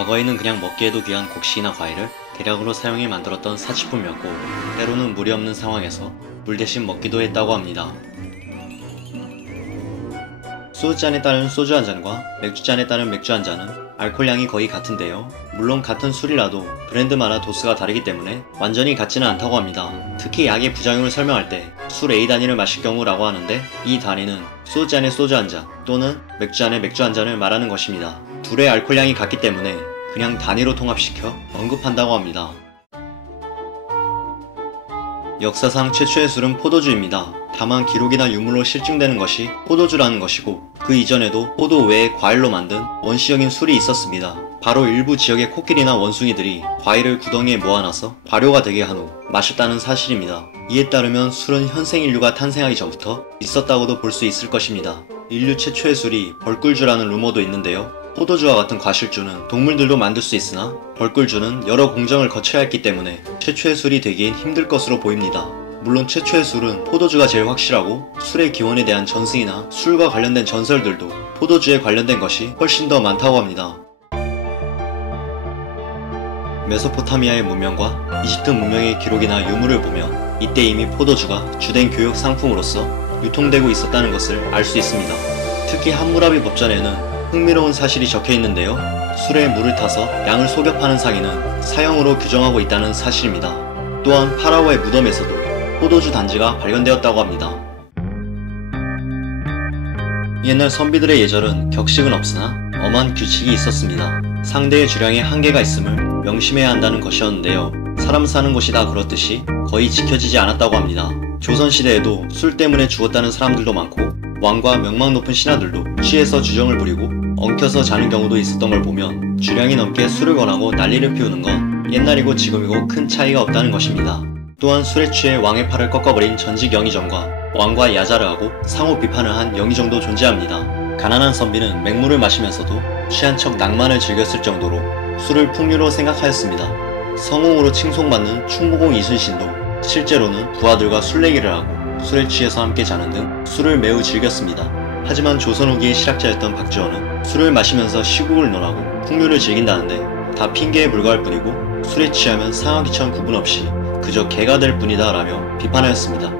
과거에는 그냥 먹기에도 귀한 곡식이나 과일을 대량으로 사용해 만들었던 사치품이었고, 때로는 물이 없는 상황에서 물 대신 먹기도 했다고 합니다. 소주잔에 따른 소주 한 잔과 맥주잔에 따른 맥주 한 잔은 알코올량이 거의 같은데요. 물론 같은 술이라도 브랜드마다 도수가 다르기 때문에 완전히 같지는 않다고 합니다. 특히 약의 부작용을 설명할 때 술 A 단위를 마실 경우라고 하는데, 이 단위는 소주잔에 소주 한 잔 또는 맥주잔에 맥주 한 잔을 말하는 것입니다. 둘의 알코올량이 같기 때문에 그냥 단위로 통합시켜 언급한다고 합니다. 역사상 최초의 술은 포도주입니다. 다만 기록이나 유물로 실증되는 것이 포도주라는 것이고, 그 이전에도 포도 외에 과일로 만든 원시적인 술이 있었습니다. 바로 일부 지역의 코끼리나 원숭이들이 과일을 구덩이에 모아놔서 발효가 되게 한 후 마셨다는 사실입니다. 이에 따르면 술은 현생 인류가 탄생하기 전부터 있었다고도 볼 수 있을 것입니다. 인류 최초의 술이 벌꿀주라는 루머도 있는데요. 포도주와 같은 과실주는 동물들도 만들 수 있으나 벌꿀주는 여러 공정을 거쳐야 했기 때문에 최초의 술이 되기엔 힘들 것으로 보입니다. 물론 최초의 술은 포도주가 제일 확실하고, 술의 기원에 대한 전승이나 술과 관련된 전설들도 포도주에 관련된 것이 훨씬 더 많다고 합니다. 메소포타미아의 문명과 이집트 문명의 기록이나 유물을 보면 이때 이미 포도주가 주된 교육 상품으로서 유통되고 있었다는 것을 알 수 있습니다. 특히 함무라비 법전에는 흥미로운 사실이 적혀 있는데요. 술에 물을 타서 양을 속여 파는 상인은 사형으로 규정하고 있다는 사실입니다. 또한 파라오의 무덤에서도 포도주 단지가 발견되었다고 합니다. 옛날 선비들의 예절은 격식은 없으나 엄한 규칙이 있었습니다. 상대의 주량에 한계가 있음을 명심해야 한다는 것이었는데요. 사람 사는 곳이 다 그렇듯이 거의 지켜지지 않았다고 합니다. 조선시대에도 술 때문에 죽었다는 사람들도 많고, 왕과 명망 높은 신하들도 취해서 주정을 부리고 엉켜서 자는 경우도 있었던 걸 보면 주량이 넘게 술을 권하고 난리를 피우는 건 옛날이고 지금이고 큰 차이가 없다는 것입니다. 또한 술에 취해 왕의 팔을 꺾어버린 전직 영의정과 왕과 야자를 하고 상호 비판을 한 영의정도 존재합니다. 가난한 선비는 맹물을 마시면서도 취한 척 낭만을 즐겼을 정도로 술을 풍류로 생각하였습니다. 성웅으로 칭송받는 충무공 이순신도 실제로는 부하들과 술래기를 하고 술에 취해서 함께 자는 등 술을 매우 즐겼습니다. 하지만 조선 후기의 실학자였던 박지원은 술을 마시면서 시국을 논하고 풍류를 즐긴다는데 다 핑계에 불과할 뿐이고, 술에 취하면 상하기천 구분 없이 그저 개가 될 뿐이다 라며 비판하였습니다.